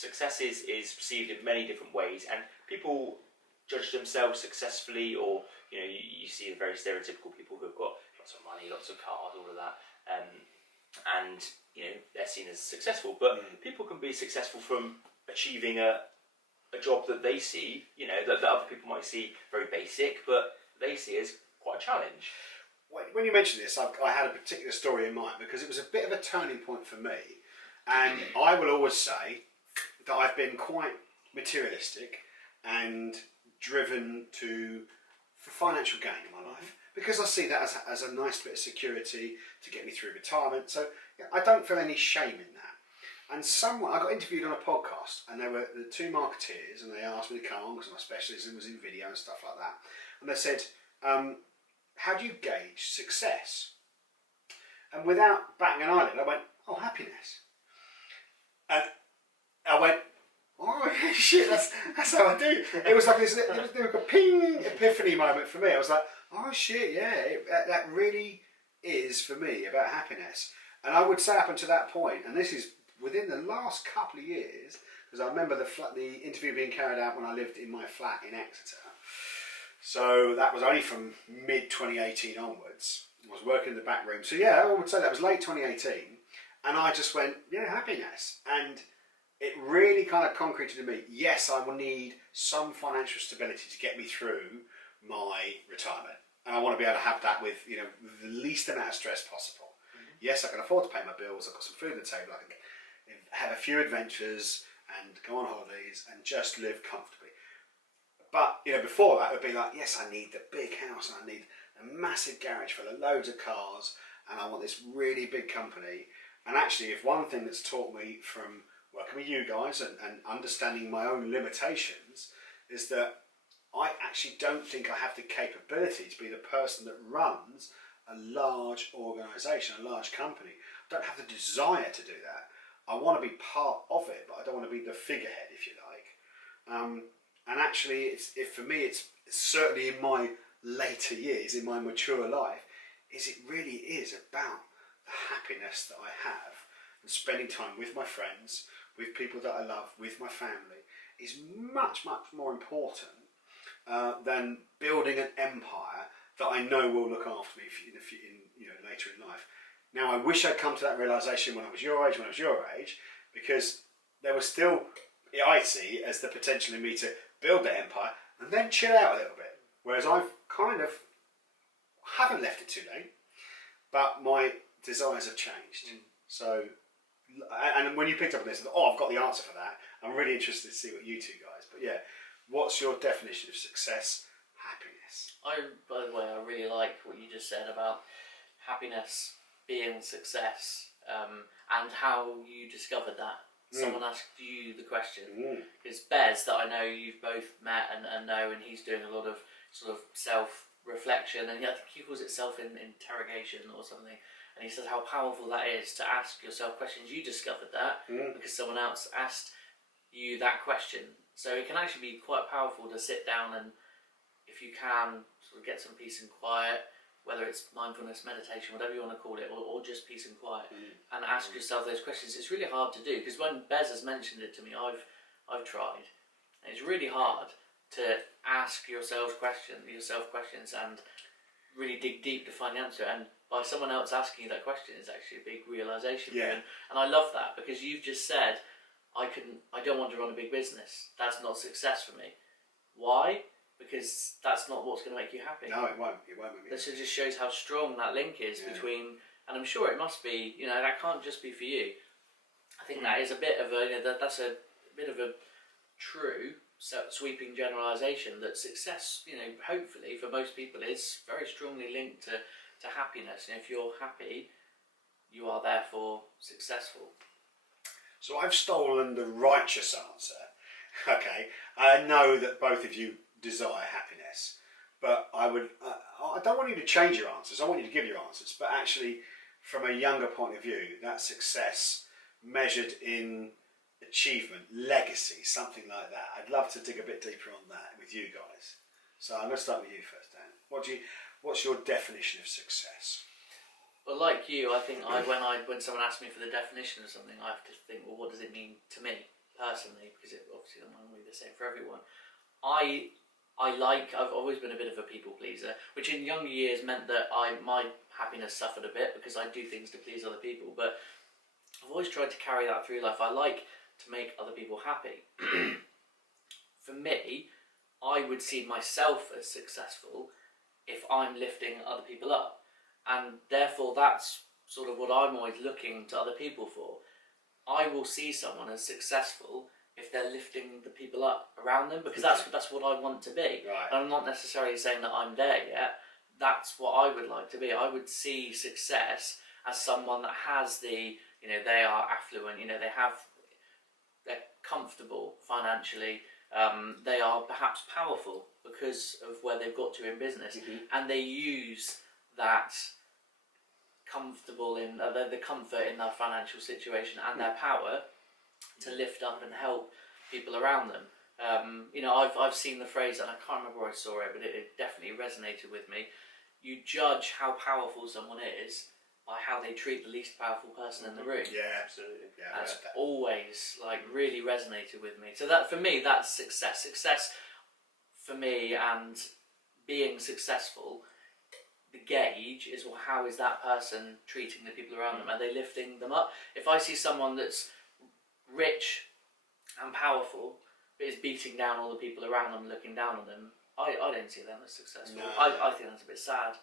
success is perceived in many different ways, and people judge themselves successfully, or you see the very stereotypical people who have got lots of money, lots of cars, all of that, and they're seen as successful. But people can be successful from achieving a job that they see, that other people might see very basic, but they see as quite a challenge. When you mentioned this, I had a particular story in mind because it was a bit of a turning point for me, and I will always say that I've been quite materialistic and driven for financial gain in my life, because I see that as a nice bit of security to get me through retirement. So I don't feel any shame in that. And I got interviewed on a podcast, and there were the two marketeers, and they asked me to come on because my specialism was in video and stuff like that. And they said, how do you gauge success? And without batting an eyelid, I went, oh, happiness. And I went, oh shit, that's how I do. It was like this, it was like a ping epiphany moment for me. I was like, oh shit, yeah, that really is for me about happiness. And I would say up until that point, and this is within the last couple of years, because I remember the interview being carried out when I lived in my flat in Exeter. So that was only from mid 2018 onwards. I was working in the back room. So yeah, I would say that was late 2018. And I just went, happiness. And it really kind of concreted to me, yes, I will need some financial stability to get me through my retirement. And I want to be able to have that with, the least amount of stress possible. Yes, I can afford to pay my bills. I've got some food on the table. I can have a few adventures and go on holidays and just live comfortably. But, before that, it would be like, yes, I need the big house, and I need a massive garage full of loads of cars, and I want this really big company. And actually, if one thing that's taught me from working with you guys and understanding my own limitations is that I actually don't think I have the capability to be the person that runs a large organisation, a large company. I don't have the desire to do that. I want to be part of it, but I don't want to be the figurehead, if you like. And actually, for me, it's certainly in my later years, in my mature life, it really is about the happiness that I have, and spending time with my friends, with people that I love, with my family, is much, much more important than building an empire that I know will look after me later in life. Now, I wish I'd come to that realisation when I was your age, because there was still, I see as the potential in me to build that empire and then chill out a little bit. Whereas I've kind of haven't left it too late, but my desires have changed. So, and when you picked up on this, I thought, I've got the answer for that. I'm really interested to see what you two guys. But yeah, what's your definition of success, happiness? By the way, I really like what you just said about happiness being success, and how you discovered that. Someone asked you the question. Because Bez, that I know you've both met and know, and he's doing a lot of sort of self-reflection, and I think he calls it self-interrogation or something. And he says how powerful that is to ask yourself questions. You discovered that because someone else asked you that question. So it can actually be quite powerful to sit down and, if you can, sort of get some peace and quiet, whether it's mindfulness, meditation, whatever you want to call it, or just peace and quiet, and ask yourself those questions. It's really hard to do, because when Bez has mentioned it to me, I've tried. And it's really hard to ask yourself questions and really dig deep to find the answer. And by someone else asking you that question is actually a big realisation. Yeah. And I love that, because you've just said, I don't want to run a big business. That's not success for me. Why? Because that's not what's going to make you happy. No, it won't. It won't make me happy. This just shows how strong that link is between, and I'm sure it must be, that can't just be for you. I think that is a bit of that's a bit of a true sweeping generalisation, that success, hopefully for most people is very strongly linked to happiness. And if you're happy, you are therefore successful. So I've stolen the righteous answer. Okay, I know that both of you desire happiness, but I don't want you to change your answers. I want you to give your answers, but actually, from a younger point of view, that success measured in achievement, legacy, something like that. I'd love to dig a bit deeper on that with you guys. So I'm going to start with you first, Dan. What's your definition of success? Well, like you, I think when someone asks me for the definition of something, I have to think, well, what does it mean to me personally, because it obviously not going to be the same for everyone. I've always been a bit of a people pleaser, which in younger years meant that my happiness suffered a bit because I do things to please other people. But I've always tried to carry that through life. I like to make other people happy. For me, I would see myself as successful if I'm lifting other people up, and therefore that's sort of what I'm always looking to other people for. I will see someone as successful if they're lifting the people up around them, because that's what I want to be. Right. And I'm not necessarily saying that I'm there yet. That's what I would like to be. I would see success as someone that has they are affluent, they're comfortable financially, they are perhaps powerful because of where they've got to in business, and they use that the comfort in their financial situation and their power to lift up and help people around them. I've seen the phrase, and I can't remember where I saw it, but it definitely resonated with me. You judge how powerful someone is by how they treat the least powerful person in the room. Yeah, absolutely. Yeah, That's always really resonated with me. So that for me, that's success. Success for me, and being successful, the gauge is, well, how is that person treating the people around them? Are they lifting them up? If I see someone that's rich and powerful but is beating down all the people around them, looking down on them, I don't see them as successful. No. I think that's a bit sad.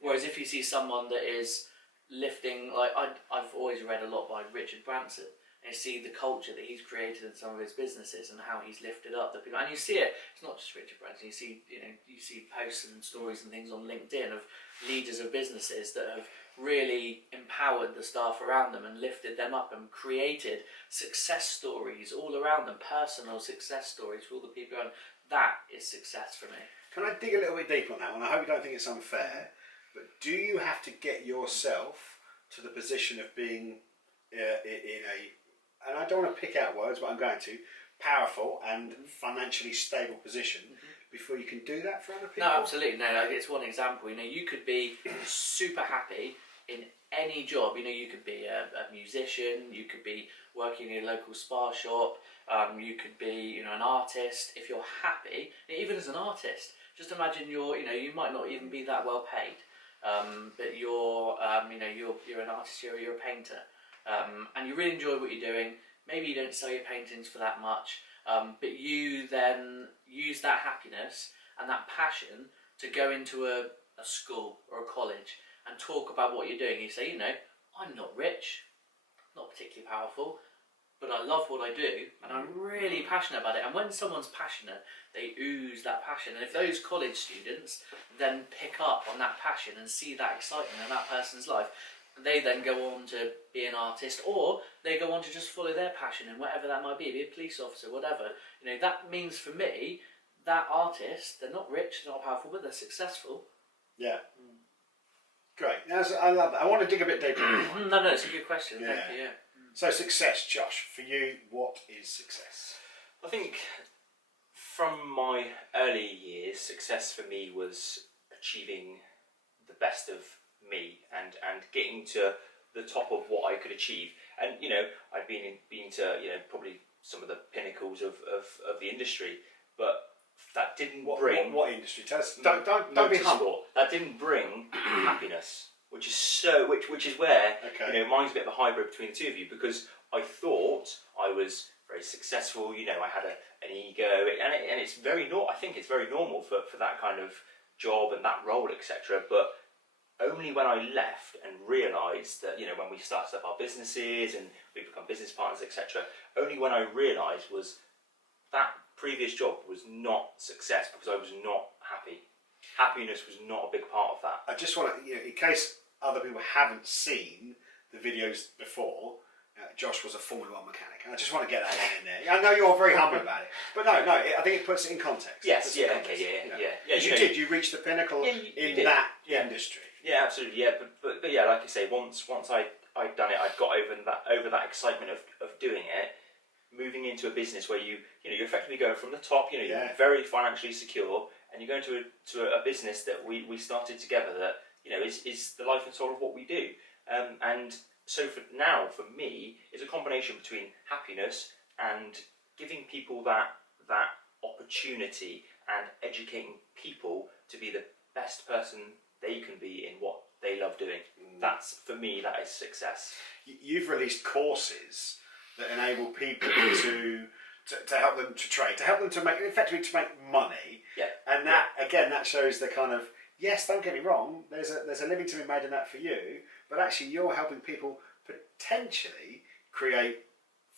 Whereas if you see someone that is lifting, I've always read a lot by Richard Branson, and you see the culture that he's created in some of his businesses and how he's lifted up the people. And you see it. It's not just Richard Branson. You see posts and stories and things on LinkedIn of leaders of businesses that have really empowered the staff around them and lifted them up and created success stories all around them, personal success stories for all the people around them. That is success for me. Can I dig a little bit deeper on that one? I hope you don't think it's unfair, but do you have to get yourself to the position of being in a, and I don't want to pick out words, but I'm going to, powerful and financially stable position before you can do that for other people? No, absolutely. No, it's one example. You could be super happy in any job. You could be a musician, you could be working in a local spa shop, you could be an artist. If you're happy, even as an artist, just imagine you might not even be that well paid, but you're an artist, you're a painter, and you really enjoy what you're doing. Maybe you don't sell your paintings for that much, but you then use that happiness and that passion to go into a school or a college and talk about what you're doing. You say, I'm not rich, not particularly powerful, but I love what I do and I'm really passionate about it. And when someone's passionate, they ooze that passion. And if those college students then pick up on that passion and see that excitement in that person's life, they then go on to be an artist, or they go on to just follow their passion in whatever that might be a police officer, whatever. That means for me, that artist, they're not rich, they're not powerful, but they're successful. Yeah. Great. I love that. I want to dig a bit deeper. No, it's a good question. Yeah. Thank you. Yeah. So success, Josh, for you, what is success? I think from my early years, success for me was achieving the best of me and getting to the top of what I could achieve. And I'd been to probably some of the pinnacles of the industry, but that didn't bring what industry? Tell us. Don't be humble. That didn't bring happiness, which is where mine's a bit of a hybrid between the two of you, because I thought I was very successful. I had an ego, and it's very I think it's very normal for that kind of job and that role, etc. But only when I left and realised that, when we started up our businesses and we become business partners, etc., only when I realised was that previous job was not success, because I was not happy. Happiness was not a big part of that. I just want to, in case other people haven't seen the videos before, Josh was a Formula 1 mechanic. And I just want to get that one in there. I know you're very humble about it, but no, I think it puts it in context. Yes, yeah. You reached the pinnacle in that industry. Yeah, absolutely. Yeah, but yeah, like I say, once I'd done it, I'd got over that excitement of doing it. Moving into a business where you're effectively going from the top, you're very financially secure, and you're going to a business that we started together that is the life and soul of what we do. And so for me, it's a combination between happiness and giving people that opportunity and educating people to be the best person they can be in what they love doing. That's, for me, that is success. You've released courses that enable people to help them to trade, to help them to make, effectively to make money. Yeah. And that, again, that shows the kind of, yes, don't get me wrong, there's a living to be made in that for you, but actually you're helping people potentially create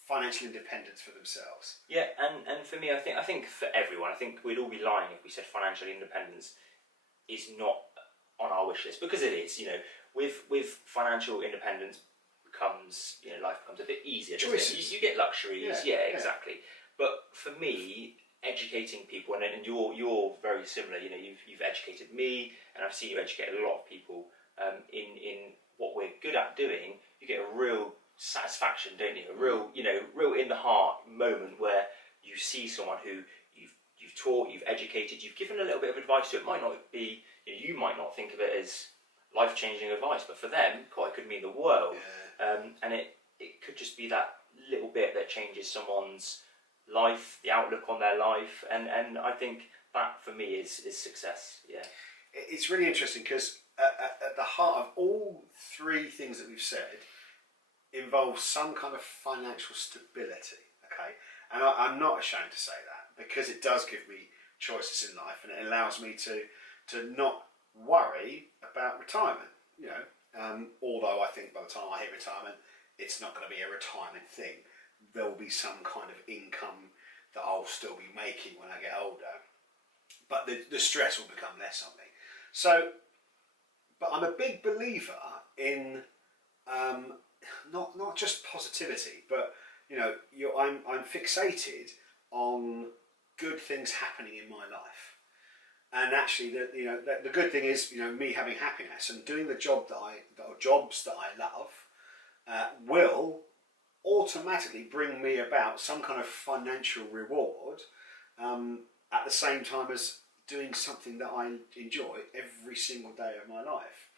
financial independence for themselves. Yeah, and for me, I think for everyone, I think we'd all be lying if we said financial independence is not on our wish list, because it is. You know, with financial independence becomes, you know, life becomes a bit easier. Doesn't it? You get luxuries. Yeah, exactly. But for me, educating people, and you're very similar. You know, you've educated me, and I've seen you educate a lot of people in what we're good at doing. You get a real satisfaction, don't you? A real, you know, real in the heart moment where you see someone who you've taught, you've educated, you've given a little bit of advice to. It might not be, you might not think of it as life-changing advice, but for them, it could mean the world. Yeah. And it could just be that little bit that changes someone's life, the outlook on their life, and I think that for me is success. Yeah. It's really interesting because at the heart of all three things that we've said involves some kind of financial stability. Okay, and I'm not ashamed to say that, because it does give me choices in life, and it allows me to not worry about retirement. You know, although I think by the time I hit retirement, it's not going to be a retirement thing. There will be some kind of income that I'll still be making when I get older, but the stress will become less on me. So, but I'm a big believer in not just positivity, but you know, I'm fixated on good things happening in my life. And actually, the good thing is, you know, me having happiness and doing the jobs that I love will automatically bring me about some kind of financial reward at the same time as doing something that I enjoy every single day of my life.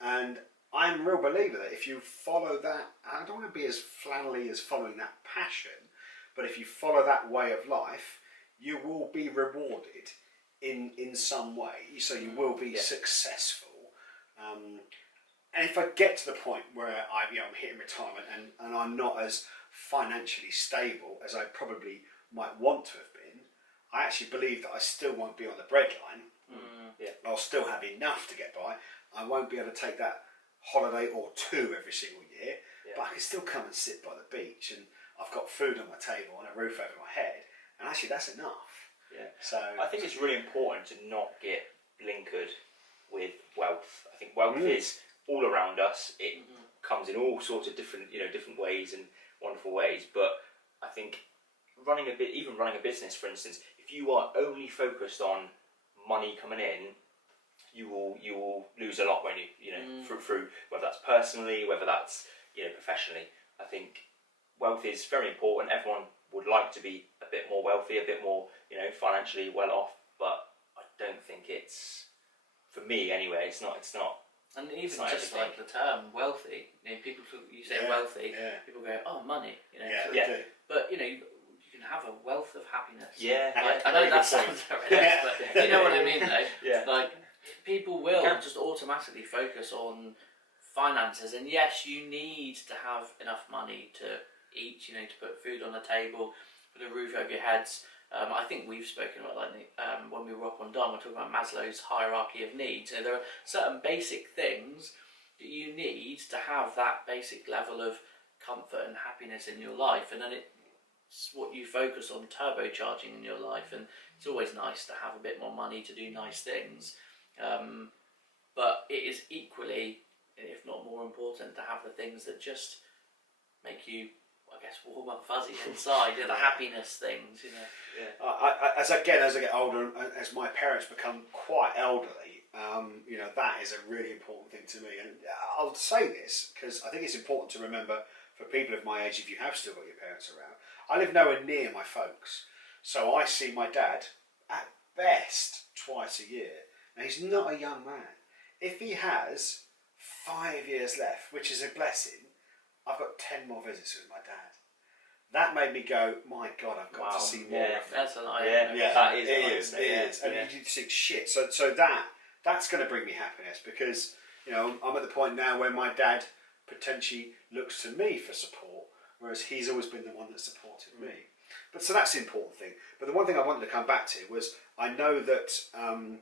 And I'm a real believer that if you follow that, I don't want to be as flannelly as following that passion, but if you follow that way of life, you will be rewarded in some way. So you will be successful. And if I get to the point where I'm hitting retirement and I'm not as financially stable as I probably might want to have been, I actually believe that I still won't be on the breadline. I'll still have enough to get by. I won't be able to take that holiday or two every single year, but I can still come and sit by the beach, and I've got food on my table and a roof over my head, and actually that's enough. Yeah. So I think it's really important to not get blinkered with wealth. I think wealth is all around us. It comes in all sorts of different ways and wonderful ways. But I think running a business, for instance, if you are only focused on money coming in, you will lose a lot, won't you? You know, through whether that's personally, whether that's professionally. I think wealth is very important. Everyone would like to be a bit more wealthy, a bit more financially well off, but I don't think it's, for me anyway. It's not. And even not just everything. like the term wealthy, people you say wealthy, people go, oh, money, do. But you can have a wealth of happiness. Yeah, I know that sounds horrendous, but you know what I mean, though. Yeah. Like people will just automatically focus on finances, and yes, you need to have enough money to eat, to put food on the table, put a roof over your heads. I think we've spoken about when we were up on Don, we're talking about Maslow's hierarchy of needs. There are certain basic things that you need to have that basic level of comfort and happiness in your life, and then it's what you focus on turbocharging in your life. And it's always nice to have a bit more money to do nice things, but it is equally, if not more important, to have the things that just make you, I guess, warm and fuzzy inside, the happiness things, As I get older, and as my parents become quite elderly, that is a really important thing to me. And I'll say this because I think it's important to remember for people of my age, if you have still got your parents around. I live nowhere near my folks, so I see my dad at best twice a year. Now, he's not a young man. If he has 5 years left, which is a blessing, I've got 10 more visits with my dad. that made me go, my God, I've got Wow. to see more Yeah. of them. That's an eye Yeah. opener. Yeah, That is it an is. eye-opener, It yeah. is, and Yeah. you think shit. So that's going to bring me happiness because I'm at the point now where my dad potentially looks to me for support, whereas he's always been the one that supported me. But so that's the important thing. But the one thing I wanted to come back to was I know that, and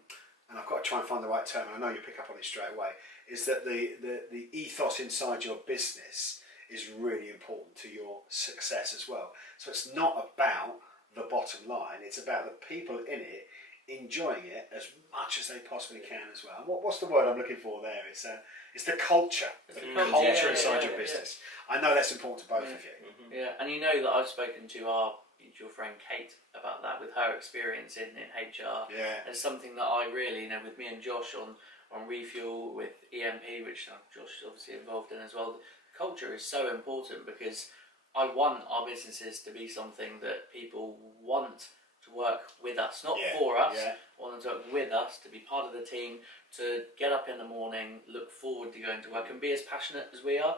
I've got to try and find the right term. And I know you pick up on it straight away. Is that the ethos inside your business is really important to your success as well. So it's not about the bottom line, it's about the people in it enjoying it as much as they possibly can as well. And what's the word I'm looking for there? It's the culture. It's The the culture culture, inside yeah, your yeah, business. I know that's important to both of you. Yeah, and you know that I've spoken to your friend Kate about that with her experience in HR. Yeah. It's something that I really, with me and Josh on Refuel, with EMP, which Josh is obviously involved in as well. Culture is so important because I want our businesses to be something that people want to work with us, not for us. Yeah. I want them to work with us, to be part of the team, to get up in the morning, look forward to going to work, and be as passionate as we are.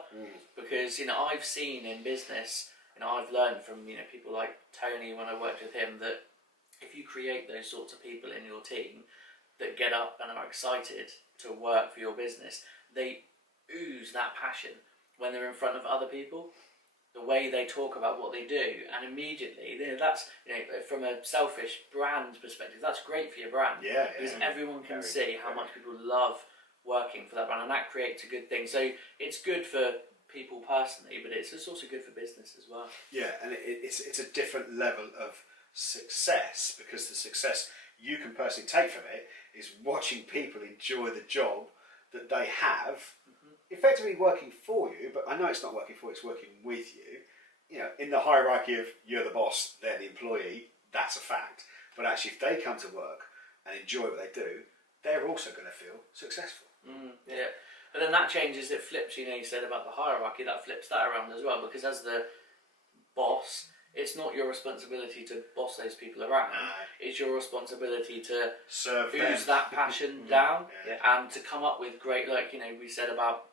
Because I've seen in business, I've learned from people like Tony when I worked with him that if you create those sorts of people in your team that get up and are excited to work for your business, they ooze that passion when they're in front of other people. The way they talk about what they do, and immediately that's from a selfish brand perspective, that's great for your brand. Yeah. Because everyone can Very, see how very. much people love working for that brand, and that creates a good thing. So it's good for people personally, but it's also good for business as well. Yeah, and it's a different level of success because the success you can personally take from it is watching people enjoy the job that they have, effectively working for you. But I know it's not working for you; it's working with you. In the hierarchy of you're the boss, they're the employee. That's a fact. But actually, if they come to work and enjoy what they do, they're also going to feel successful. Yeah, but then that changes. It flips. You said about the hierarchy. That flips that around as well, because as the boss, it's not your responsibility to boss those people around. It's your responsibility to Serve ooze them. that passion down Yeah. and to come up with great, we said about.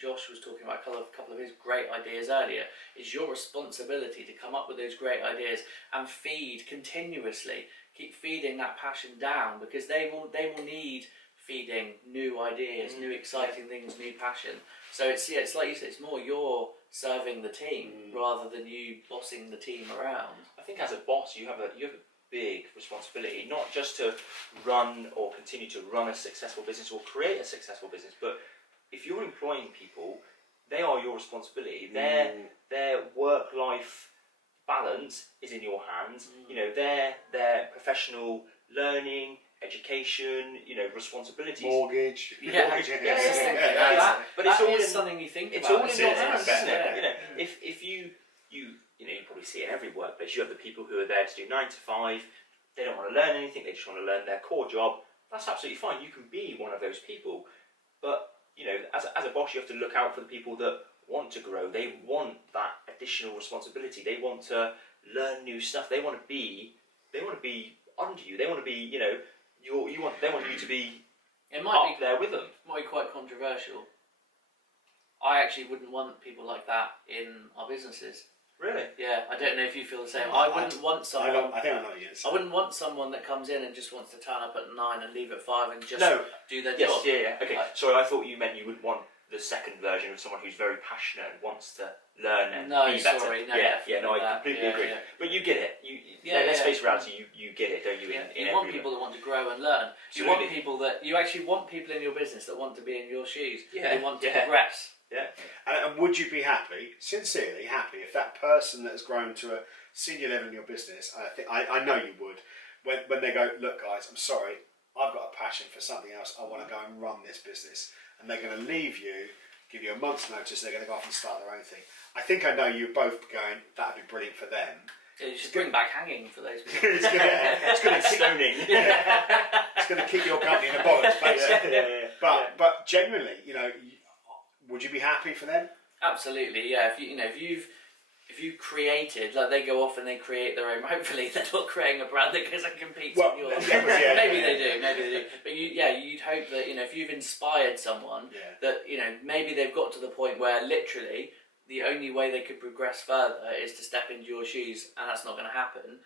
Josh was talking about a couple of his great ideas earlier. It's your responsibility to come up with those great ideas and feed continuously. Keep feeding that passion down, because they will need feeding new ideas, new exciting things, new passion. So it's like you said, it's more you're serving the team rather than you bossing the team around. I think as a boss, you have a big responsibility, not just to run or continue to run a successful business or create a successful business, but if you're employing people, they are your responsibility. Their work-life balance is in your hands. Their professional learning, education, responsibilities. Mortgage. Yeah, Mortgage. But it's all in something you think It's about. all in your hands, isn't Yeah. it? If you probably see it in every workplace. You have the people who are there to do 9 to 5. They don't want to learn anything. They just want to learn their core job. That's absolutely fine. You can be one of those people, but as a boss, you have to look out for the people that want to grow. They want that additional responsibility. They want to learn new stuff. They want to be under you. They want to be, they want you to be up there with them. It might be quite controversial. I actually wouldn't want people like that in our businesses. Really? Yeah, I don't know if you feel the same. I wouldn't want someone. I think I know what you're saying. I wouldn't want someone that comes in and just wants to turn up at 9 and leave at 5 and just do their job. Okay. Sorry, I thought you meant you wouldn't want the second version of someone who's very passionate and wants to learn and be better. I completely agree. Yeah. But you get it. Let's face reality. You get it, don't you? You want people that want to grow and learn. You want people that you actually want people in your business that want to be in your shoes. Yeah. They want to progress. Yeah. And would you be happy, sincerely happy, if that person that has grown to a senior level in your business, I know you would, when they go, look guys, I'm sorry, I've got a passion for something else, I want to go and run this business, and they're going to leave you, give you a month's notice, they're going to go off and start their own thing. I think I know you're both going, that'd be brilliant for them. Yeah, you should bring back hanging for those people. It's going to stoning. It's going to keep your company in a bollocks, basically. But genuinely, would you be happy for them? Absolutely, yeah. If you created, like they go off and they create their own. Hopefully, they're not creating a brand that goes and competes with yours. Maybe they do. But you'd hope that if you've inspired someone, that maybe they've got to the point where literally the only way they could progress further is to step into your shoes, and that's not going to happen.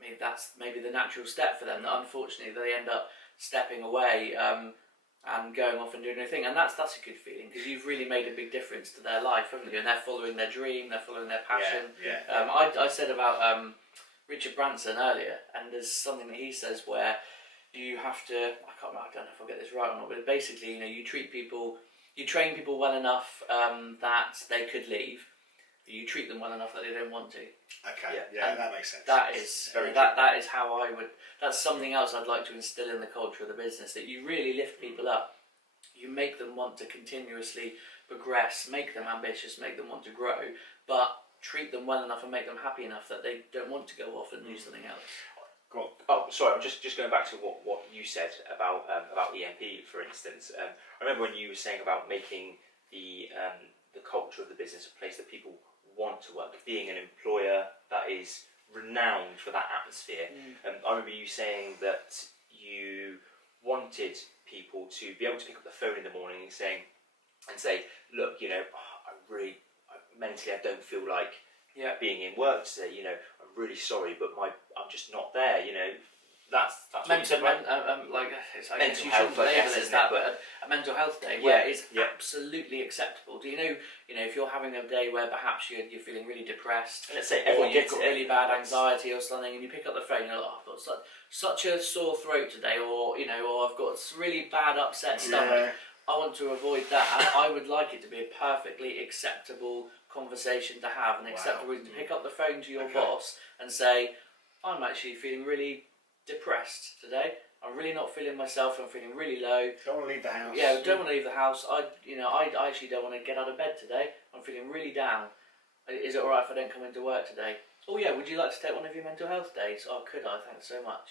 Maybe that's the natural step for them. That unfortunately they end up stepping away and going off and doing their thing, and that's a good feeling, because you've really made a big difference to their life, haven't you? And they're following their dream, they're following their passion. I said about Richard Branson earlier, and there's something that he says where you have to, I don't know if I'll get this right or not, but basically, you train people well enough that they could leave, but you treat them well enough that they don't want to. Okay, yeah, that makes sense. That is that is how I would. That's something else I'd like to instill in the culture of the business. That you really lift people up, you make them want to continuously progress, make them ambitious, make them want to grow, but treat them well enough and make them happy enough that they don't want to go off and do something else. Go on. Oh, sorry. I'm just going back to what you said about EMP, for instance. I remember when you were saying about making the culture of the business a place that people want to work, being an employer that is renowned for that atmosphere. I remember you saying that you wanted people to be able to pick up the phone in the morning and say, look, mentally I don't feel like being in work today. I'm really sorry, but I'm just not there. That's what you said, right? It's like mental you health, shouldn't I label guess, it as isn't that, it? but a mental health day where it's Yeah. absolutely acceptable. Do you know if you're having a day where perhaps you're feeling really depressed, Let's say or everyone you've gets got it. really bad anxiety or something, and you pick up the phone, you're like, I've got such a sore throat today, or I've got really bad upset stomach. I want to avoid that. I would like it to be a perfectly acceptable conversation to have, an acceptable reason to pick up the phone to your boss and say, I'm actually feeling really depressed today. I'm really not feeling myself. I'm feeling really low. Don't want to leave the house. Yeah, don't want to leave the house. I actually don't want to get out of bed today. I'm feeling really down. Is it alright if I don't come into work today? Oh yeah, would you like to take one of your mental health days? Oh, could I? Thanks so much.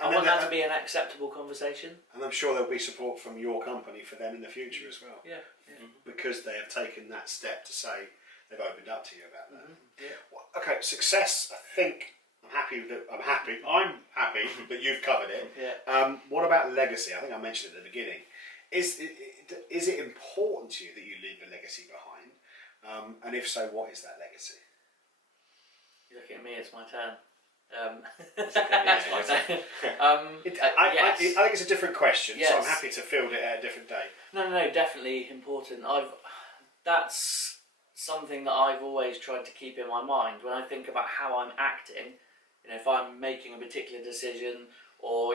I want that to be an acceptable conversation. And I'm sure there'll be support from your company for them in the future as well. Yeah. Because they have taken that step to say they've opened up to you about that. Well, okay, success. I'm happy that you've covered it. Yeah. What about legacy? I think I mentioned it at the beginning. Is it important to you that you leave a legacy behind? And if so, what is that legacy? You're looking at me. It's my turn. Yes. Yes. I think it's a different question, so I'm Yes. happy to field it at a different day. No, definitely important. That's something that I've always tried to keep in my mind when I think about how I'm acting. If I'm making a particular decision, or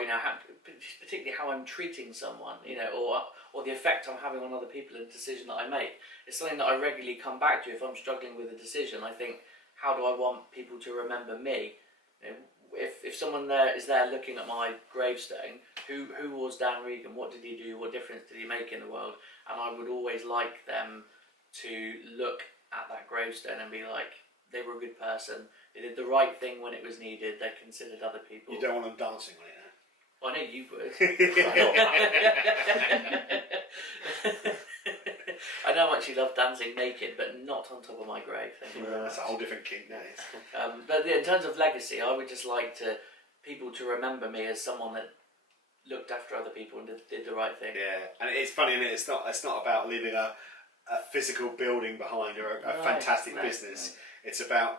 particularly how I'm treating someone, or the effect I'm having on other people in the decision that I make. It's something that I regularly come back to if I'm struggling with a decision. I think, how do I want people to remember me? If someone is there looking at my gravestone, who was Dan Regan? What did he do? What difference did he make in the world? And I would always like them to look at that gravestone and be like, they were a good person. They did the right thing when it was needed. They considered other people. You don't want them dancing on it, Well, I know you would. I know how much you love dancing naked, but not on top of my grave. Thank you very much. That's a whole different kink, that is. But in terms of legacy, I would just like people to remember me as someone that looked after other people and did the right thing. Yeah, and it's funny, isn't it? It's not about leaving a physical building behind or a fantastic business. No. It's about,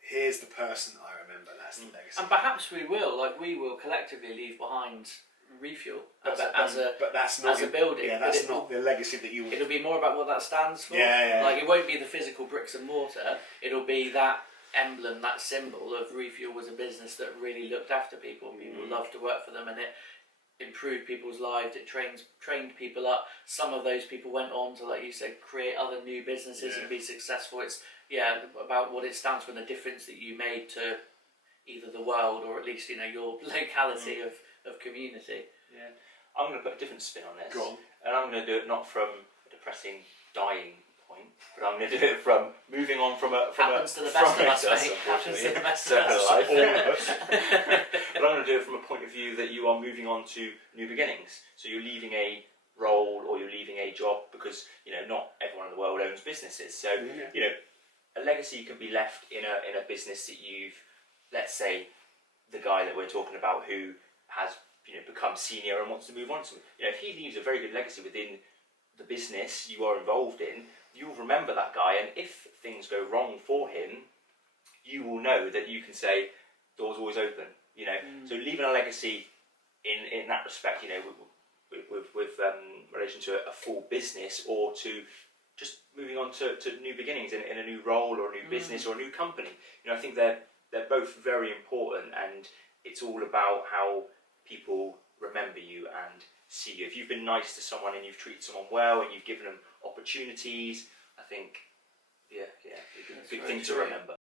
here's the person I remember. That's the legacy. And perhaps we will collectively leave behind Refuel but that's not a building. Yeah, that's not the legacy that you would. It'll be more about what that stands for. Yeah. Like, it won't be the physical bricks and mortar. It'll be that emblem, that symbol of Refuel was a business that really looked after people. People loved to work for them, and it improved people's lives. It trained people up. Some of those people went on to, like you said, create other new businesses and be successful. It's about what it stands for and the difference that you made to either the world or at least your locality of community. Yeah, I'm going to put a different spin on this. Go on. And I'm going to do it not from a depressing dying point, but I'm going to do it from moving on from a happens to the best of us, mate. Happens to the best of us. But I'm going to do it from a point of view that you are moving on to new beginnings. So you're leaving a role or you're leaving a job because not everyone in the world owns businesses. So a legacy can be left in a business that you've, let's say, the guy that we're talking about who has become senior and wants to move on to. If he leaves a very good legacy within the business you are involved in, you'll remember that guy, and if things go wrong for him, you will know that you can say, doors always open. You know, so leaving a legacy in that respect, you know, with relation to a full business, or to just moving on to new beginnings in a new role or a new business or a new company. You know, I think they're both very important, and it's all about how people remember you and see you. If you've been nice to someone and you've treated someone well and you've given them opportunities, I think, yeah, good thing to remember.